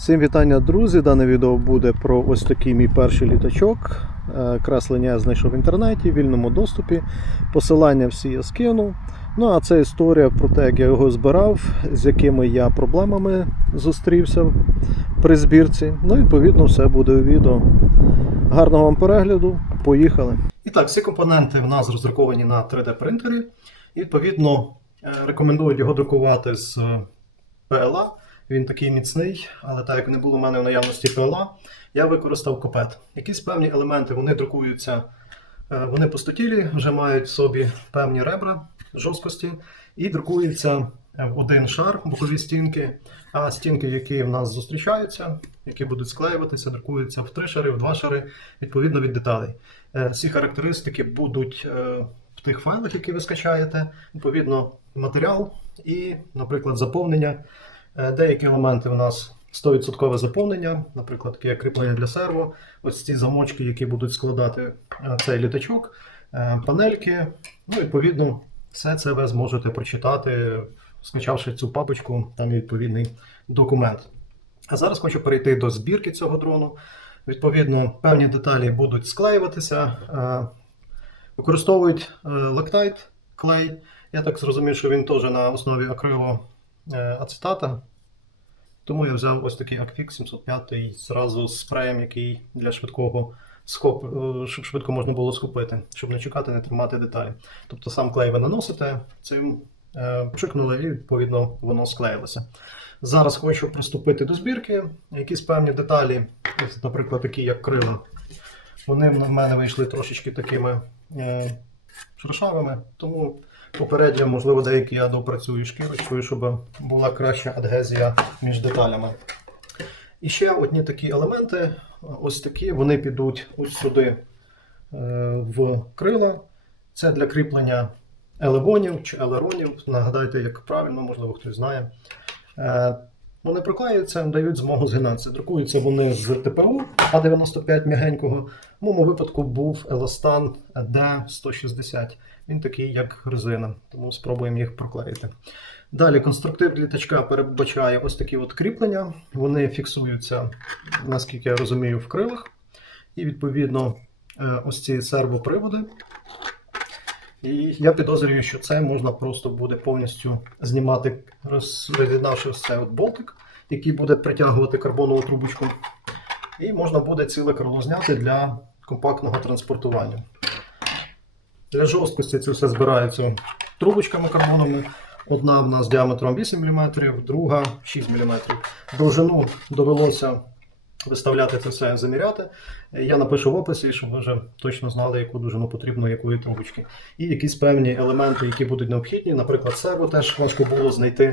Всім вітання, друзі! Дане відео буде про ось такий мій перший літачок. Е, Креслення я знайшов в інтернеті, в вільному доступі. Посилання всі я скину. Ну а це історія про те, як я його збирав, з якими я проблемами зустрівся при збірці. Ну, відповідно, все буде у відео. Гарного вам перегляду, поїхали! І так, всі компоненти в нас роздруковані на 3D принтері. І відповідно е, рекомендую його друкувати з PLA. Він такий міцний, але так як не було в мене в наявності PLA, я використав копет. Якісь певні елементи вони друкуються, е, вони пустотілі, вже мають в собі певні ребра жорсткості, і друкуються в один шар бокові стінки. А стінки, які в нас зустрічаються, які будуть склеюватися, друкуються в три шари, в два шари, відповідно від деталей. Е, Всі характеристики будуть е, в тих файлах, які ви скачаєте, відповідно, матеріал і, наприклад, заповнення. Е, Деякі елементи у нас 100% заповнення, наприклад, таке кріплення для серво, ось ці замочки, які будуть складати е, цей літачок, е, панельки. Ну, відповідно, все це ви зможете прочитати, скачавши цю папочку, там відповідний документ. А зараз хочу перейти до збірки цього дрону. Відповідно, певні деталі будуть склеюватися. Використовують лактайт, клей. Я так зрозумів, що він теж на основі акрило ацетата. Тому я взяв ось такий Acfix 705 зразу з спреєм, який для швидкого схоп, е, щоб швидко можна було схопити, щоб не чекати, не тримати деталі. Тобто сам клей ви наносите, цим е, пшикнули і відповідно воно склеїлося. Зараз хочу приступити до збірки. Якісь певні деталі, наприклад, такі як крила, вони в мене вийшли трошечки такими е, шершавими, тому попередньо, можливо, деякі я допрацюю шкірочкою, щоб була краща адгезія між деталями. І ще одні такі елементи, ось такі, вони підуть ось сюди е, в крила. Це для кріплення елевонів чи елеронів. Нагадайте, як правильно, можливо, хтось знає. Вони приклеюються, дають змогу згинатися. Друкуються вони з ТПУ А95 м'ягенького. В моєму випадку був Еластан D160. Він такий, як резина, тому спробуємо їх проклеїти. Далі конструктив літачка передбачає ось такі от кріплення. Вони фіксуються, наскільки я розумію, в крилах. І відповідно е, ось ці сервоприводи. І я підозрюю, що це можна просто буде повністю знімати, роз'єднавши цей от болтик, який буде притягувати карбонову трубочку. І можна буде ціле крило зняти для компактного транспортування. Для жорсткості це все збирається трубочками карбоновими. Одна в нас діаметром 8 мм, друга 6 мм. Довжину довелося виставляти це все заміряти. Я напишу в описі, щоб ви вже точно знали, яку довжину потрібно, якої трубочки. І якісь певні елементи, які будуть необхідні. Наприклад, серво теж важко було знайти.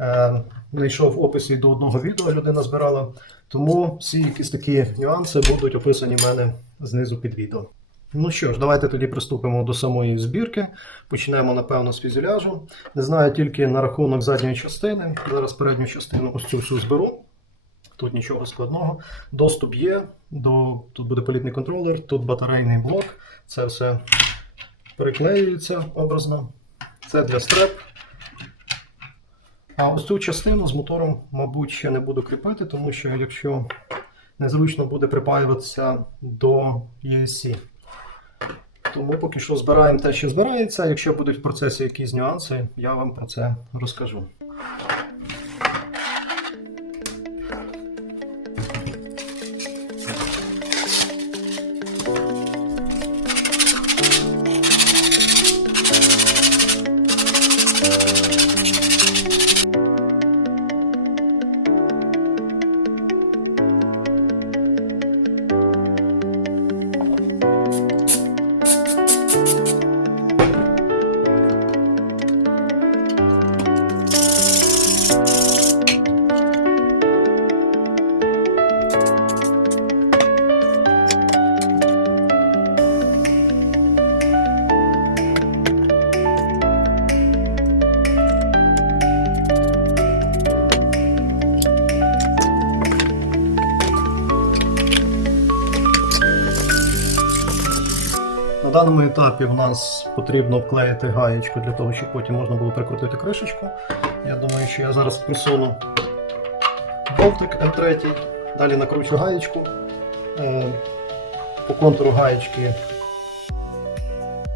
Е, Знайшов в описі до одного відео, людина збирала. Тому всі якісь такі нюанси будуть описані в мене знизу під відео. Ну що ж, давайте тоді приступимо до самої збірки. Почнемо, напевно, з фюзеляжу. Не знаю тільки на рахунок задньої частини. Зараз передню частину ось цю всю зберу. Тут нічого складного. Доступ є. До... Тут буде політний контролер, тут батарейний блок. Це все приклеюється образно. Це для стреп. А ось цю частину з мотором, мабуть, ще не буду кріпити, тому що якщо незручно буде припаюватися до ESC. Тому поки що збираємо те, що збирається. Якщо будуть в процесі якісь нюанси, я вам про це розкажу. Даному етапі в нас потрібно вклеїти гаєчку для того, щоб потім можна було прикрутити кришечку. Я думаю, що я зараз присуну болтик М3, далі накручу гаєчку. Е, По контуру гаєчки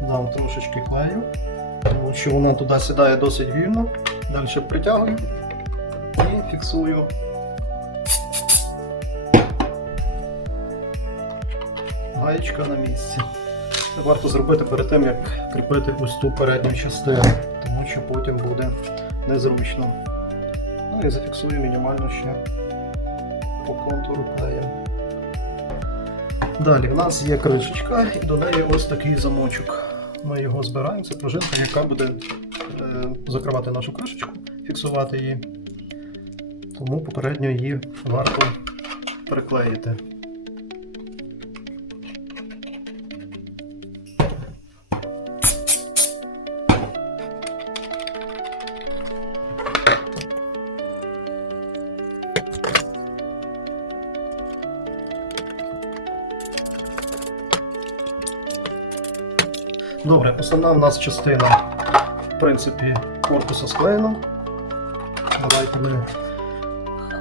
дам трошечки клею, тому що вона туди сідає досить вільно. Далі притягую і фіксую. Гаєчка на місці. Варто зробити перед тим, як кріпити ось ту передню частину, тому що потім буде незручно. Ну і зафіксую мінімально ще по контуру клеєм. Далі в нас є кришечка і до неї ось такий замочок. Ми його збираємо. Це пружинка, яка буде е, закривати нашу кришечку, фіксувати її. Тому попередньо її варто приклеїти. Добре, основна в нас частина, в принципі, корпуса склеєна. Давайте ми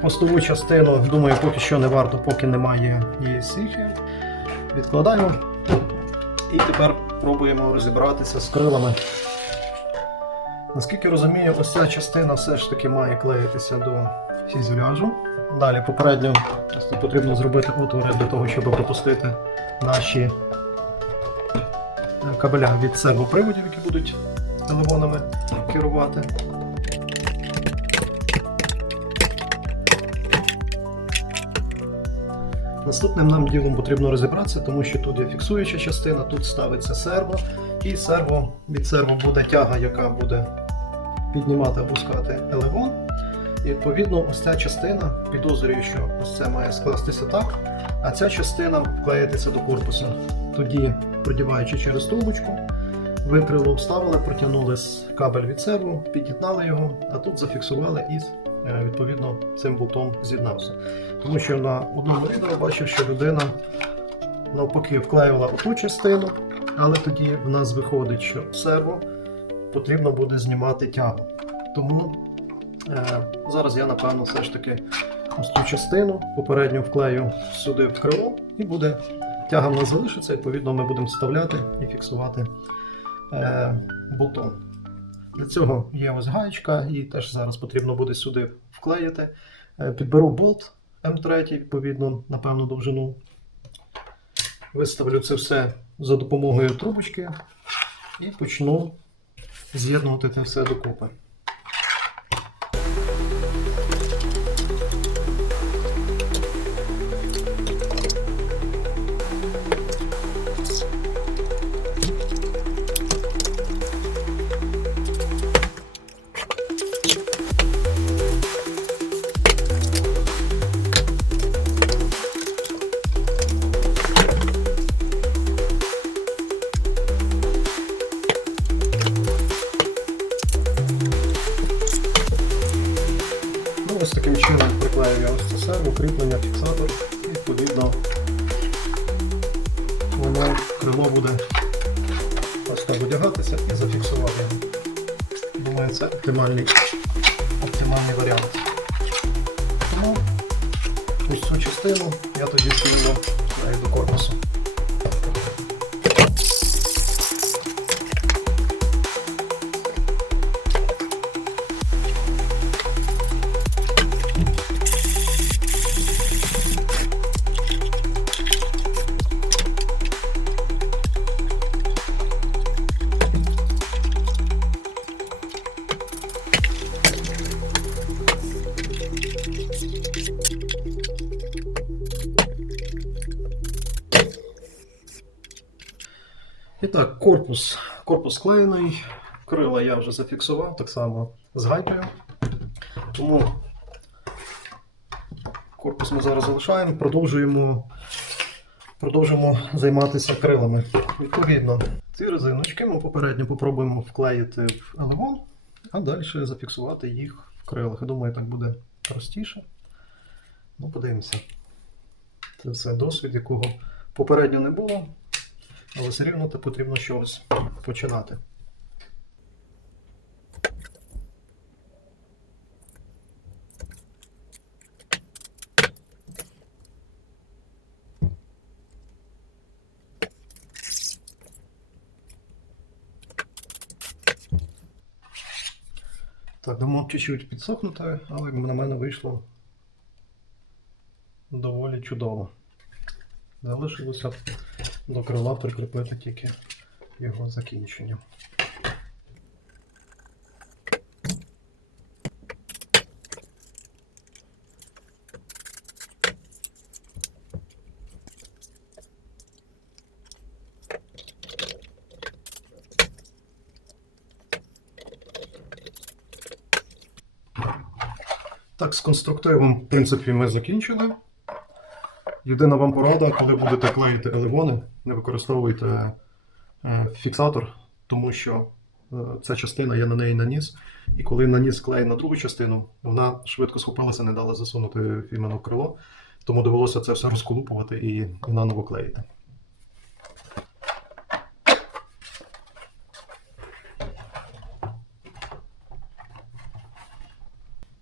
хвостову частину, думаю, поки що не варто, поки немає її сіхи. Відкладаємо. І тепер пробуємо розібратися з крилами. Наскільки розумію, ось ця частина все ж таки має клеїтися до фюзеляжу. Далі попередньо потрібно зробити отвори для того, щоб пропустити наші кабеля від сервоприводів, які будуть телефонами керувати. Наступним нам ділом потрібно розібратися, тому що тут є фіксуюча частина, тут ставиться серво, і серво від серво буде тяга, яка буде піднімати опускати елевон. І відповідно, ось ця частина підозрюю, що ось це має скластися так, а ця частина вклеїтися до корпусу. Тоді, продіваючи через стовбочку, ви крило вставили, протягнули кабель від серву, під'єднали його, а тут зафіксували і е, відповідно цим болтом з'єднався. Тому що на одному відео бачив, що людина навпаки вклеювала оту частину, але тоді в нас виходить, що серво потрібно буде знімати тягу. Тому е, зараз я напевно все ж таки ось цю частину попередньо вклею сюди в крило і буде тяга в залишиться, відповідно ми будемо вставляти і фіксувати е, болтом. Для цього є ось гаєчка, і теж зараз потрібно буде сюди вклеїти. Е, підберу болт М3, відповідно, на певну довжину. Виставлю це все за допомогою трубочки і почну з'єднувати це все докупи. Це укріплення фіксатор, відповідно воно крило буде ось так і зафіксувати. Думаю, це оптимальний, оптимальний варіант. Тому ось цю частину я тоді І так, корпус. Корпус склеєний, крила я вже зафіксував, так само з. Тому корпус ми зараз залишаємо, продовжуємо, продовжуємо займатися крилами. Відповідно, ці резиночки ми попередньо попробуємо вклеїти в елевон, а далі зафіксувати їх в крилах. Я думаю, так буде простіше. Ну, подивимося. Це все досвід, якого попередньо не було але все рівно потрібно щось починати. Так, ну, дамо чуть-чуть підсохнути, але на мене вийшло доволі чудово. Залишилося до крила прикріпити тільки його закінчення. Так, з конструктивом, в принципі, ми закінчили. Єдина вам порада, коли будете клеїти елегони, не використовуйте е, фіксатор, тому що е, ця частина я на неї наніс. І коли наніс клей на другу частину, вона швидко схопилася, не дала засунути іменно крило. Тому довелося це все розколупувати і наново клеїти.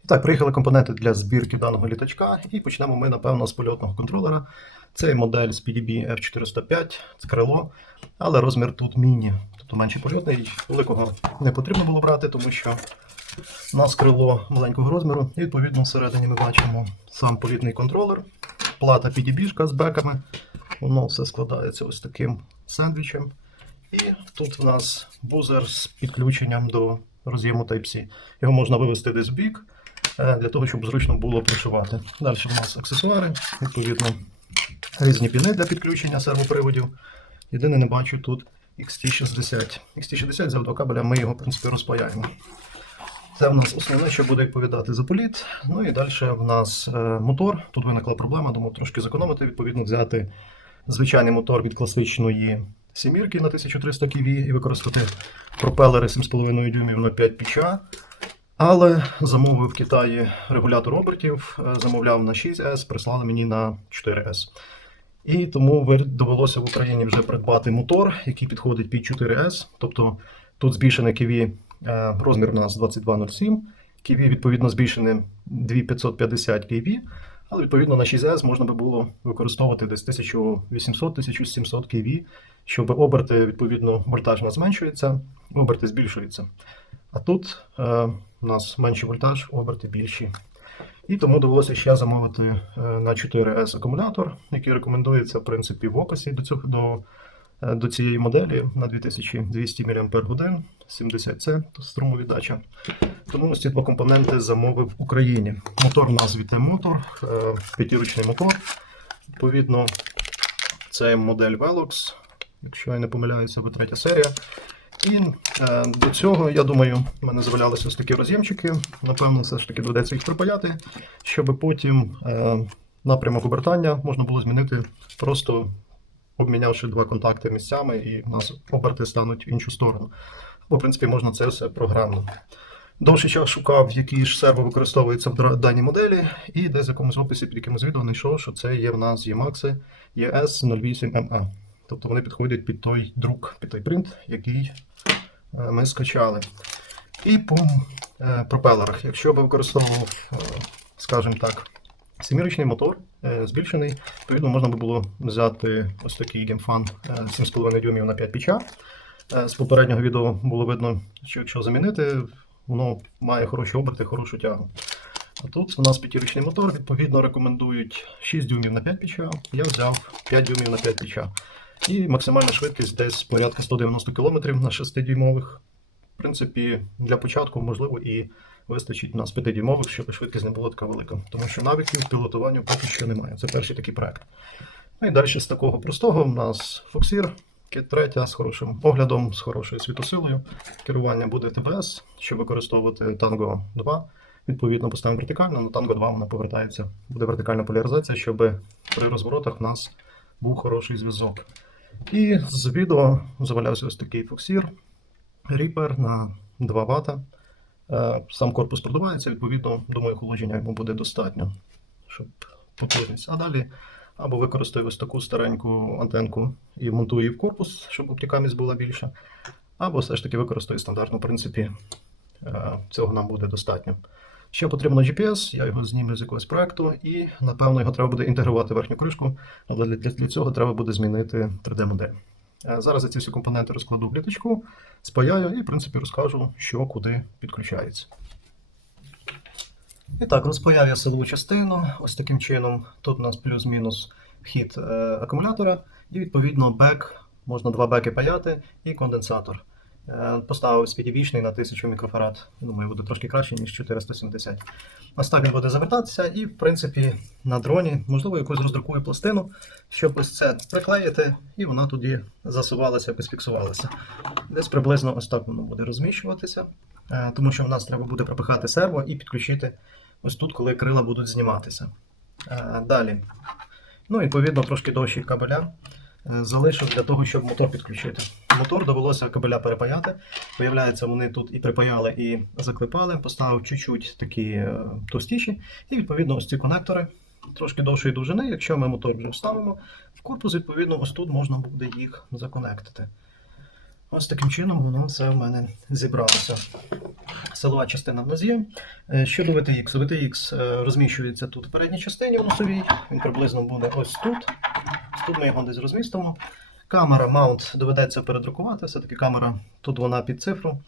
Так, приїхали компоненти для збірки даного літачка, і почнемо ми, напевно, з польотного контролера. Це модель з PDB F405, це крило, але розмір тут міні, тобто менший польотний. Великого не потрібно було брати, тому що у нас крило маленького розміру, і відповідно всередині ми бачимо сам політний контролер, плата PDB з беками. Воно все складається ось таким сендвічем. І тут в нас бузер з підключенням до роз'єму Type-C. Його можна вивести десь в бік для того, щоб зручно було пришивати. Далі у нас аксесуари, відповідно, різні піни для підключення сервоприводів. Єдине, не бачу тут XT60. XT60 за два кабеля ми його, в принципі, розпаяємо. Це в нас основне, що буде відповідати за політ. Ну і далі в нас е, мотор. Тут виникла проблема, думав трошки зекономити, відповідно, взяти звичайний мотор від класичної сімірки на 1300 кВ і використати пропелери 7,5 дюймів на 5 піча. Але замовив в Китаї регулятор обертів, е, замовляв на 6S, прислали мені на 4S. І тому довелося в Україні вже придбати мотор, який підходить під 4S. Тобто тут збільшене KV, е, розмір у нас 2207, KV відповідно збільшене 2550 KV, але відповідно на 6S можна би було використовувати десь 1800-1700 кВ, щоб оберти, відповідно, вольтаж у нас зменшується, оберти збільшуються. А тут е, у нас менший вольтаж, оберти більші. І тому довелося ще замовити е, на 4S акумулятор, який рекомендується в принципі в описі до цього до, до цієї моделі на 2200 мАч, 70C то струмовіддача. Тому ось ці два компоненти замовив в Україні. Мотор VT Motor, е, п'ятіручний мотор. Відповідно, це модель Velox, якщо я не помиляюся, ви третя серія. І е, до цього, я думаю, в мене завалялися ось такі роз'ємчики. Напевно, все ж таки доведеться їх припаяти, щоб потім е, напрямок обертання можна було змінити, просто обмінявши два контакти місцями, і у нас оберти стануть в іншу сторону. Бо, в принципі, можна це все програмно. Довший час шукав, які ж сервер використовуються в даній моделі, і десь в якомусь описі під якимось відео знайшов, що це є в нас Emax ES08MA. Тобто вони підходять під той друк, під той принт, який е, ми скачали. І по е, пропелерах. Якщо би використовував, е, скажімо так, семірочний мотор е, збільшений, відповідно можна би було взяти ось такий геймфан е, 7,5 дюймів на 5 піча. Е, З попереднього відео було видно, що якщо замінити, воно має хороші оберти, хорошу тягу. А тут у нас п'ятирічний мотор, відповідно, рекомендують 6 дюймів на 5 піча. Я взяв 5 дюймів на 5 піча. І максимальна швидкість десь порядка 190 км на 6-дюймових. В принципі, для початку, можливо, і вистачить на 5-дюймових, щоб швидкість не була така велика. Тому що навиків пілотуванню поки що немає. Це перший такий проект. Ну і далі з такого простого у нас Foxir, кит 3 з хорошим оглядом, з хорошою світосилою. Керування буде ТБС, щоб використовувати Tango 2. Відповідно, поставимо вертикально, на Tango 2 вона повертається. Буде вертикальна поляризація, щоб при розворотах у нас був хороший зв'язок. І з відео завалявся ось такий Foxir Reaper на 2 Вт. Е, Сам корпус продувається, відповідно, думаю, охолодження йому буде достатньо, щоб потужність. А далі або використаю ось таку стареньку антенку і монтую її в корпус, щоб оптикамість була більша, або все ж таки використаю стандартно, в принципі, е, цього нам буде достатньо. Ще потрібно GPS, я його знімлю з якогось проекту, і напевно його треба буде інтегрувати в верхню кришку, але для цього треба буде змінити 3D-модель. Е, Зараз я ці всі компоненти розкладу в кліточку, спаяю і, в принципі, розкажу, що куди підключається. І так, розпаяв я силову частину. Ось таким чином. Тут у нас плюс-мінус вхід е, акумулятора, і відповідно бек, можна два беки паяти і конденсатор. Е, Поставив спідівічний на 1000 мікрофарад. Думаю, буде трошки краще, ніж 470. Ось він буде завертатися, і, в принципі, на дроні, можливо, якусь роздрукую пластину, щоб ось це приклеїти, і вона тоді засувалася, безфіксувалася. Десь приблизно ось так воно буде розміщуватися, е, тому що в нас треба буде пропихати серво і підключити ось тут, коли крила будуть зніматися. Е, Далі. Ну, відповідно, трошки довші кабеля залишив для того, щоб мотор підключити. Мотор довелося кабеля перепаяти. Виявляється, вони тут і припаяли, і заклепали. Поставив чуть-чуть такі е, товстіші. І відповідно ось ці конектори трошки довшої довжини. Якщо ми мотор вже вставимо в корпус, відповідно, ось тут можна буде їх законектити. Ось таким чином воно все в мене зібралося. Силова частина в нас є. Е, Щодо VTX, VTX е, розміщується тут в передній частині в носовій. Він приблизно буде ось тут. Тут ми його десь розмістимо. Камера маунт доведеться передрукувати. Все-таки камера тут вона під цифру.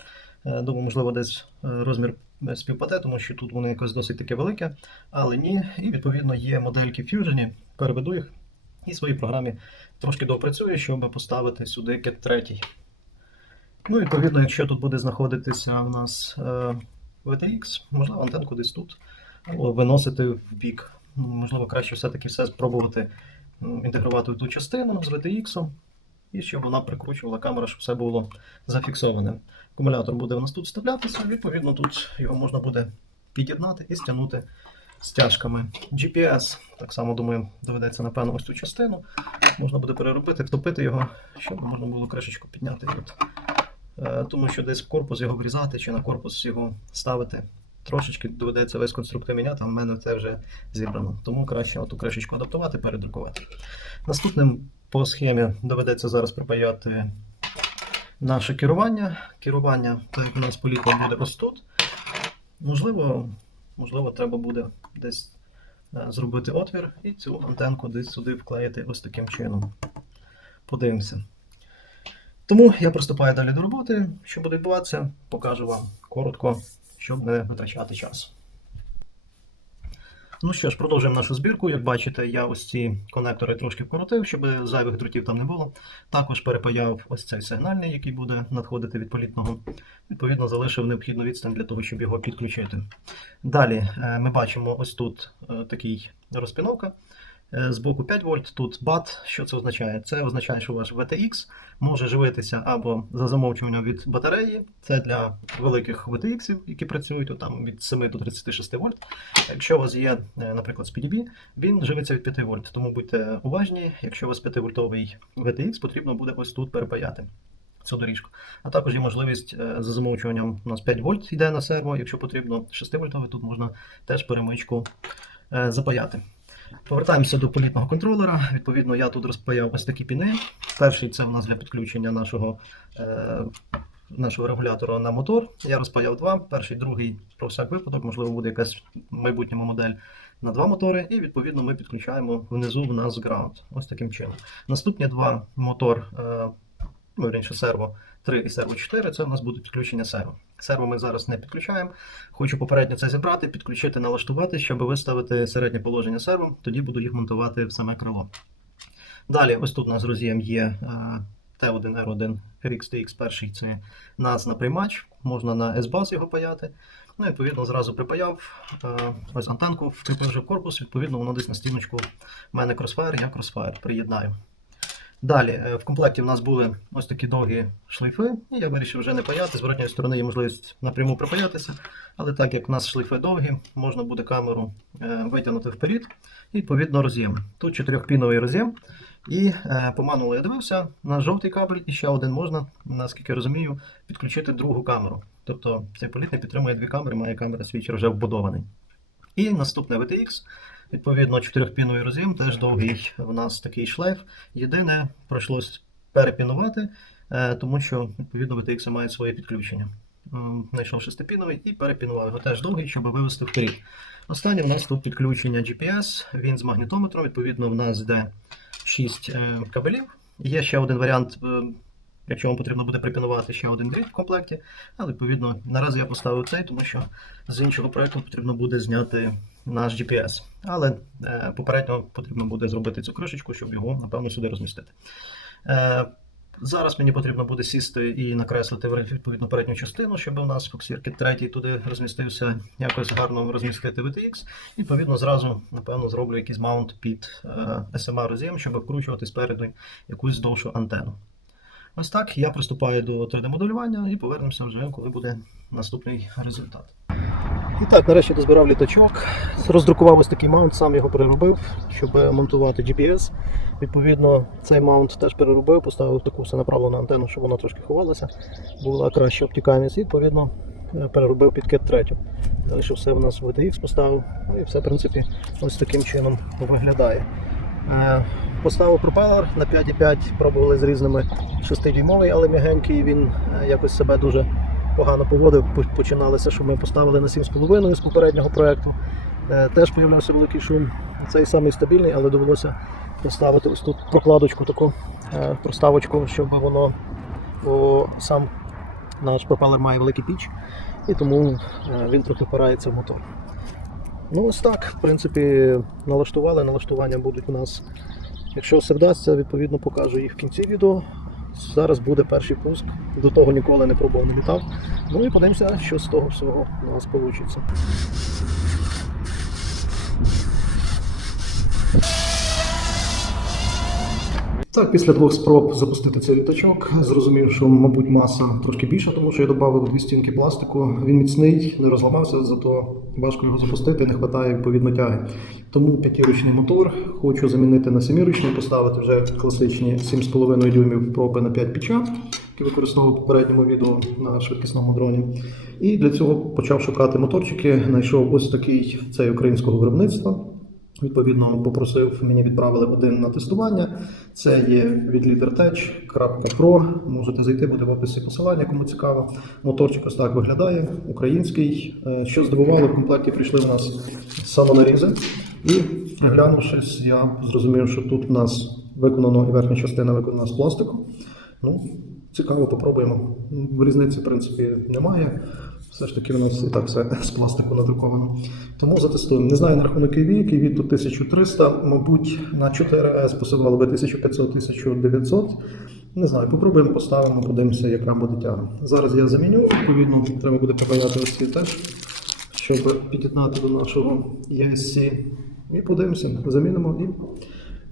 Е, Думаю, можливо, десь е, розмір е, співпаде, тому що тут вони якось досить таке велике. Але ні. І відповідно є модельки Fusion. Переведу їх і своїй програмі трошки доопрацюю, щоб поставити сюди кет 3. Ну, відповідно, якщо тут буде знаходитися у нас VTX, можливо, антенку десь тут, виносити в бік. Ну, Можливо, краще все-таки все спробувати інтегрувати ту частину з VTX, і щоб вона прикручувала камеру, щоб все було зафіксоване. Акумулятор буде у нас тут вставлятися, відповідно, тут його можна буде під'єднати і стягнути стяжками. GPS, так само думаю, доведеться, напевно, ось цю частину. Можна буде переробити, втопити його, щоб можна було кришечку підняти тут. Е, Тому що десь корпус його врізати чи на корпус його ставити. Трошечки доведеться весь конструктор міняти, а в мене це вже зібрано. Тому краще оту кришечку адаптувати, передрукувати. Наступним по схемі доведеться зараз припаяти наше керування. Керування, так як у нас політло буде ось тут. Можливо, можливо, треба буде десь е, зробити отвір і цю антенку десь сюди вклеїти ось таким чином. Подивимося. Тому я приступаю далі до роботи. Що буде відбуватися, покажу вам коротко, щоб не витрачати час. Ну що ж, продовжуємо нашу збірку. Як бачите, я ось ці конектори трошки вкоротив, щоб зайвих дротів там не було. Також перепаяв ось цей сигнальний, який буде надходити від політного. Відповідно, залишив необхідну відстань для того, щоб його підключити. Далі е, ми бачимо ось тут е, такий розпіновка. Е, Збоку 5 вольт, тут BAT. Що це означає? Це означає, що ваш VTX може живитися або за замовчуванням від батареї. Це для великих VTX, які працюють там від 7 до 36 вольт. Якщо у вас є, е, наприклад, SPDB, він живиться від 5 вольт. Тому будьте уважні, якщо у вас 5-вольтовий VTX, потрібно буде ось тут перепаяти цю доріжку. А також є можливість е, за замовчуванням у нас 5 вольт йде на серво. Якщо потрібно 6 вольтовий, тут можна теж перемичку запаяти. Повертаємося до політного контролера. Відповідно, я тут розпаяв ось такі піни. Перший це у нас для підключення нашого, е, нашого регулятора на мотор. Я розпаяв два. Перший, другий, про всяк випадок, можливо, буде якась в майбутньому модель на два мотори. І відповідно ми підключаємо внизу в нас ground. Ось таким чином. Наступні два мотор, е, ну, серво 3 і серво 4, це у нас буде підключення серво. Серво ми зараз не підключаємо. Хочу попередньо це зібрати, підключити, налаштувати, щоб виставити середнє положення серво, тоді буду їх монтувати в саме крило. Далі, ось тут у нас роз'єм є е, T1R1 RXTX перший це нас на приймач, можна на S-Bus його паяти. Ну, відповідно, зразу припаяв е, ось антенку, вкріпив корпус, відповідно, воно десь на стіночку в мене Crossfire, я Crossfire приєднаю. Далі, е, в комплекті в нас були ось такі довгі шлейфи, і я вирішив вже не паяти. З зворотньої сторони є можливість напряму припаятися, але так як в нас шлейфи довгі, можна буде камеру е, витягнути вперед і відповідно роз'єм. Тут чотирьохпіновий роз'єм. І е, по манулу я дивився на жовтий кабель і ще один можна, наскільки я розумію, підключити другу камеру. Тобто цей політ не підтримує дві камери, має камера свічер вже вбудований. І наступне VTX. Відповідно, чотирьохпіновий роз'єм, теж довгий в нас такий шлейф. Єдине, пройшлось перепінувати, е, тому що відповідно VTX має своє підключення. Знайшов шестипіновий і перепінував його теж довгий, щоб вивести вперед. Останнє в нас тут підключення GPS, він з магнітометром. Відповідно, в нас йде 6 кабелів. Є ще один варіант. е, якщо вам потрібно буде припінувати ще один дріт в комплекті. Але відповідно наразі я поставив цей, тому що з іншого проекту потрібно буде зняти наш GPS. Але е, попередньо потрібно буде зробити цю кришечку, щоб його, напевно, сюди розмістити. Е, Зараз мені потрібно буде сісти і накреслити відповідно передню частину, щоб у нас фоксірки третій туди розмістився, якось гарно розмістити VTX. І відповідно зразу, напевно, зроблю якийсь маунт під е, SMA роз'єм, щоб вкручувати спереду якусь довшу антенну. Ось так я приступаю до 3D-моделювання і повернемося вже, коли буде наступний результат. І так, нарешті дозбирав літачок, роздрукував ось такий маунт, сам його переробив, щоб монтувати GPS. Відповідно, цей маунт теж переробив, поставив таку все направлену антенну, щоб вона трошки ховалася, була краща обтікаємість. І відповідно е, переробив під кет третю. Далі все в нас в VTX поставив. Ну і все, в принципі, ось таким чином виглядає. Е, Поставив пропелер на 5,5, пробували з різними 6-дюймовий, але м'ягенький, він е, якось себе дуже погано поводив. Починалося, що ми поставили на 7,5 з попереднього проєкту. Е, Теж з'являвся великий шум. Цей самий стабільний, але довелося поставити ось тут прокладочку, таку е, проставочку, щоб воно бо сам наш пропелер має великий піч, і тому е, він трохи впирається в мотор. Ну ось так, в принципі, налаштували. Налаштування будуть у нас. Якщо все вдасться, відповідно покажу їх в кінці відео. Зараз буде перший пуск. До того ніколи не пробував, не літав. Ну і подивимося, що з того всього у нас вийде. Так, після двох спроб запустити цей літачок, зрозумів, що, мабуть, маса трошки більша, тому що я додав дві стінки пластику. Він міцний, не розламався, зато важко його запустити, не вистачає відповідно тяги. Тому п'ятиручний мотор хочу замінити на семіручний, поставити вже класичні 7,5 дюймів проби на 5 піча, які використовував в попередньому відео на швидкісному дроні. І для цього почав шукати моторчики. Знайшов ось такий цей українського виробництва. Відповідно, попросив, мені відправили один на тестування. Це є від leadertech.pro. Можете зайти, буде в описі посилання, кому цікаво. Моторчик ось так виглядає, український. Е, Що здивувало, в комплекті прийшли в нас самонарізи. І глянувшись, я зрозумів, що тут в нас виконано і верхня частина виконана з пластику. Ну, цікаво, попробуємо. Різниці, в принципі, немає. Все ж таки, у нас і так все з пластику надруковано. Тому затестуємо. Не знаю на рахунок KV, KV тут 1300, мабуть, на 4S посилали би 1500-1900. Не знаю, попробуємо, поставимо, подивимося, яка буде тяга. Зараз я заміню, відповідно, треба буде попаяти ось ці теж, щоб під'єднати до нашого ESC. І подивимося, замінимо і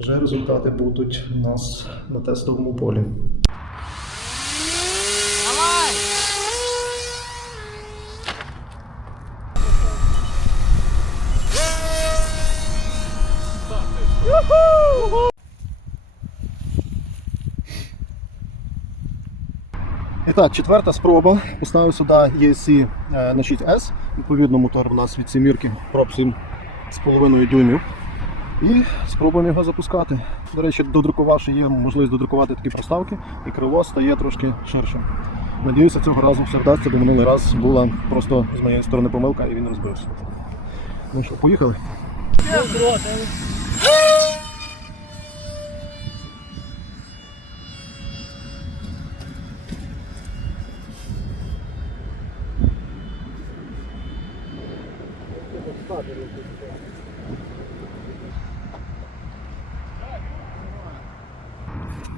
вже результати будуть у нас на тестовому полі. Так, четверта спроба. Поставив сюди ESC е, на 6S. Відповідно, мотор у нас від сімірки проб 7,5 дюймів. І спробуємо його запускати. До речі, додрукувавши, є можливість додрукувати такі проставки, і крило стає трошки ширшим. Надіюся, цього разу все вдасться, бо минулий раз була просто з моєї сторони помилка і він розбився. Ну що, поїхали?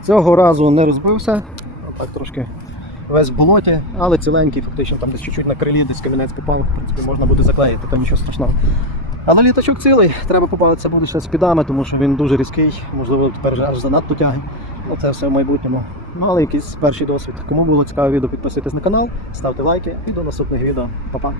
Цього разу не розбився, так трошки весь в болоті, але ціленький, фактично там десь чуть-чуть на крилі, десь камінець попав, в принципі, можна буде заклеїти, там нічого страшного. Але літачок цілий, треба побавитися буде ще з підами, тому що він дуже різкий, можливо, тепер аж занадто тяги. Ну це все в майбутньому. Ну, але якийсь перший досвід. Кому було цікаве відео, підписуйтесь на канал, ставте лайки і до наступних відео. Па-па!